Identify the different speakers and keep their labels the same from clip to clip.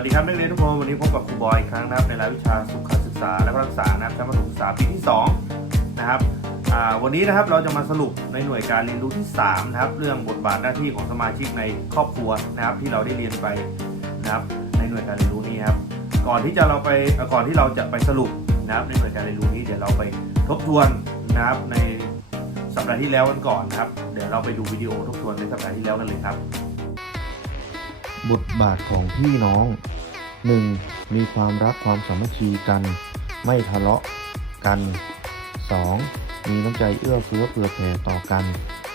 Speaker 1: วัสดีครับนักเรียนทุกคนวันนี้พบกับครูบอยอีกครั้งนะครับในรายวิชาสุขศึกษาและก็รักษานะครับชั้นประถมศึกษาปีที่2นะครับวันนี้นะครับเราจะมาสรุปในหน่วยการเรียนรู้ที่3นะครับเรื่องบทบาทหน้าที่ของสมาชิกในครอบครัวนะครับที่เราได้เรียนไปนะครับในหน่วยการเรียนรู้นี้ครับก่อนที่จะเราไปก่อนที่เราจะไปสรุปนะครับในหน่วยการเรียนรู้นี้เดี๋ยวเราไปทบทวนนะครับในสัปดาห์ที่แล้วกันก่อนนะครับเดี๋ยวเราไปดูวิดีโอทบทวนในสัปดาห์ที่แล้วกันเลยครับ
Speaker 2: บทบาทของพี่น้อง 1. มีความรักความสามัคคีกัน ไม่ทะเลาะกัน 2. มีน้ำใจเอื้อเฟื้อเผื่อแผ่ต่อกัน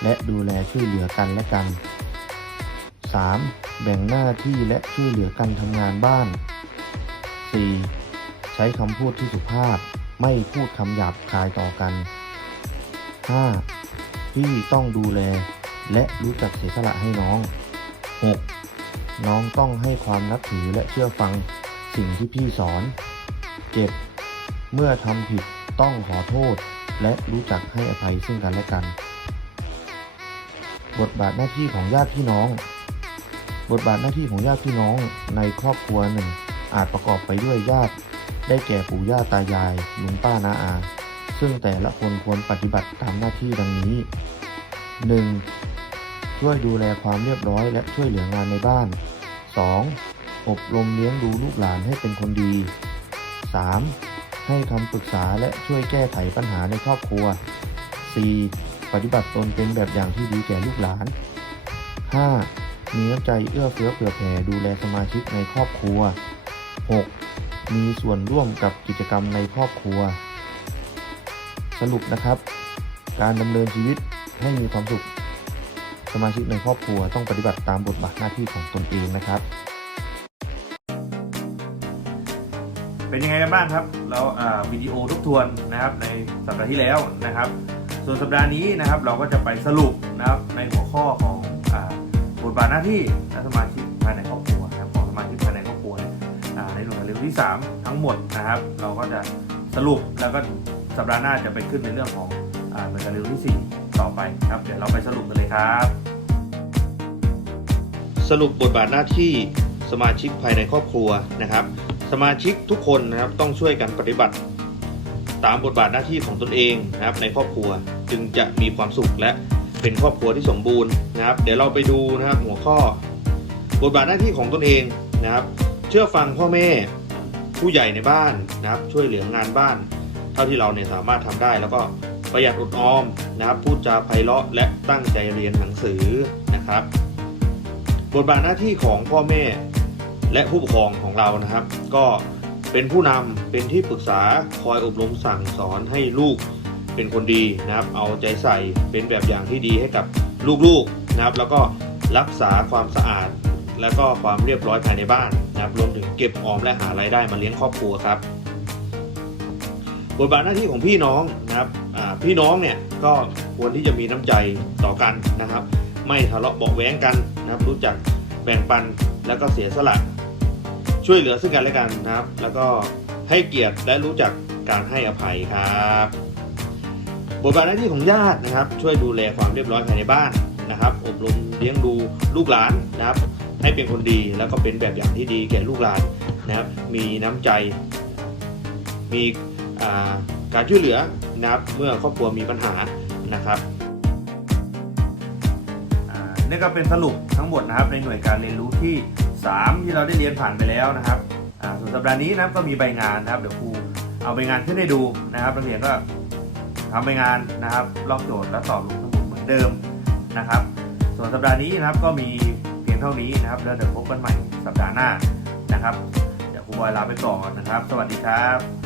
Speaker 2: และดูแลช่วยเหลือกันและกัน 3. แบ่งหน้าที่และช่วยเหลือกันทำงานบ้าน 4. ใช้คำพูดที่สุภาพ ไม่พูดคำหยาบคายต่อกัน 5. พี่ต้องดูแล และรู้จักเสียสละให้น้อง 6. น้องต้องให้ความนับถือและเชื่อฟังสิ่งที่พี่สอน 7. เมื่อทำผิดต้องขอโทษ และรู้จักให้อภัยซึ่งกันและกัน บทบาทหน้าที่ของญาติพี่น้อง บทบาทหน้าที่ของญาติพี่น้องในครอบครัวหนึ่ง อาจประกอบไปด้วยญาติ ได้แก่ปู่ย่าตายายลุงป้าน้าอา ซึ่งแต่ละคนควรปฏิบัติตามหน้าที่ดังนี้ 1. ช่วยดูแลความเรียบร้อยและช่วยเหลืองานในบ้าน 2. อบรมเลี้ยงดูลูกหลานให้เป็นคนดี 3. ให้คำปรึกษาและช่วยแก้ไขปัญหาในครอบครัว 4. ปฏิบัติตนเป็นแบบอย่างที่ดีแก่ลูกหลาน 5. มีน้ำใจเอื้อเฟื้อเผื่อแผ่ดูแลสมาชิกในครอบครัว 6. มีส่วนร่วมกับกิจกรรมในครอบครัว สรุปนะครับ การดำเนินชีวิตให้มีความสุข สมาชิกในครอบครัวต้องปฏิบัติตามบทบาทหน้าที่ของตนเองนะครับ
Speaker 1: เป็นยังไงกันบ้างครับเราวิดีโอทบทวนนะครับในสัปดาห์ที่แล้วนะครับ ส่วนสัปดาห์นี้นะครับเราก็จะไปสรุปนะครับในหัวข้อของอบทบาทหน้าที่และสมาชิกภายในครอบครัวนะครับของสมาชิกภายในครอบครัวในหน่วยการเรียนที่ 3 ทั้งหมดนะครับ เราก็จะสรุปแล้วก็สัปดาห์หน้าจะไปขึ้นในเรื่องของหน่วยการเรียนที่ 4 ต่อไปครับ เดี๋ยวเราไปสรุปกันเลยครับ
Speaker 3: สรุปบทบาทหน้าที่สมาชิกภายในครอบครัวนะครับ สมาชิกทุกคนนะครับต้องช่วยกันปฏิบัติ ตามบทบาทหน้าที่ของตนเองนะครับ ในครอบครัวจึงจะมีความสุขและเป็นครอบครัวที่สมบูรณ์นะครับ เดี๋ยวเราไปดูนะครับหัวข้อ บทบาทหน้าที่ของตนเองนะครับ เชื่อฟังพ่อแม่ผู้ใหญ่ในบ้านนะครับ ช่วยเหลืองานบ้าน เท่าที่เราเนี่ยสามารถทำได้ แล้วก็ประหยัดอดออมนะครับ พูดจาไพเราะและตั้งใจเรียนหนังสือนะครับ บทบาทหน้าที่ของพ่อแม่และผู้ปกครองของเรานะครับ ก็เป็นผู้นำเป็นที่ปรึกษาคอยอบรมสั่งสอนให้ลูกเป็นคนดีนะครับ เอาใจใส่เป็นแบบอย่างที่ดีให้กับลูกๆนะครับ แล้วก็รักษาความสะอาด แล้วก็ความเรียบร้อยภายในบ้านนะครับรวมถึงเก็บออมและหารายได้มาเลี้ยงครอบครัวครับบทบาทหน้าที่ของพี่น้องนะครับพี่น้องเนี่ยก็ควรที่จะมีน้ำใจต่อกันนะครับ ไม่ทะเลาะเบาะแว้งกัน นะครับ รู้จักแบ่งปันแล้วก็เสียสละ ช่วยเหลือซึ่งกันและกันนะครับ แล้วก็ให้เกียรติและรู้จักการให้อภัยครับบทบาทหน้าที่ของญาตินะครับ ช่วยดูแลความเรียบร้อยภายในบ้านนะครับ อบรมเลี้ยงดูลูกหลานนะครับ ให้เป็นคนดีแล้วก็เป็นแบบอย่างที่ดีแก่ลูกหลานนะครับ มีน้ำใจ มีการช่วยเหลือนะครับ เมื่อครอบครัวมีปัญหานะครับ
Speaker 1: นี่ก็เป็นสรุปทั้งหมดนะครับในหน่วยการเรียนรู้ที่ 3 ที่เราได้เรียนผ่านไปแล้วนะครับส่วนสัปดาห์นี้นะครับก็มีใบงานนะครับเดี๋ยวครูเอาใบงานขึ้นให้ดูนะครับนักเรียนก็ทำใบงานนะครับลอกโจทย์และตอบลงสมุดเหมือนเดิมนะครับ ส่วนสัปดาห์นี้นะครับก็มีเพียงเท่านี้นะครับ แล้วเดี๋ยวพบกันใหม่สัปดาห์หน้านะครับ เดี๋ยวครูบอยลาไปก่อนนะครับ สวัสดีครับ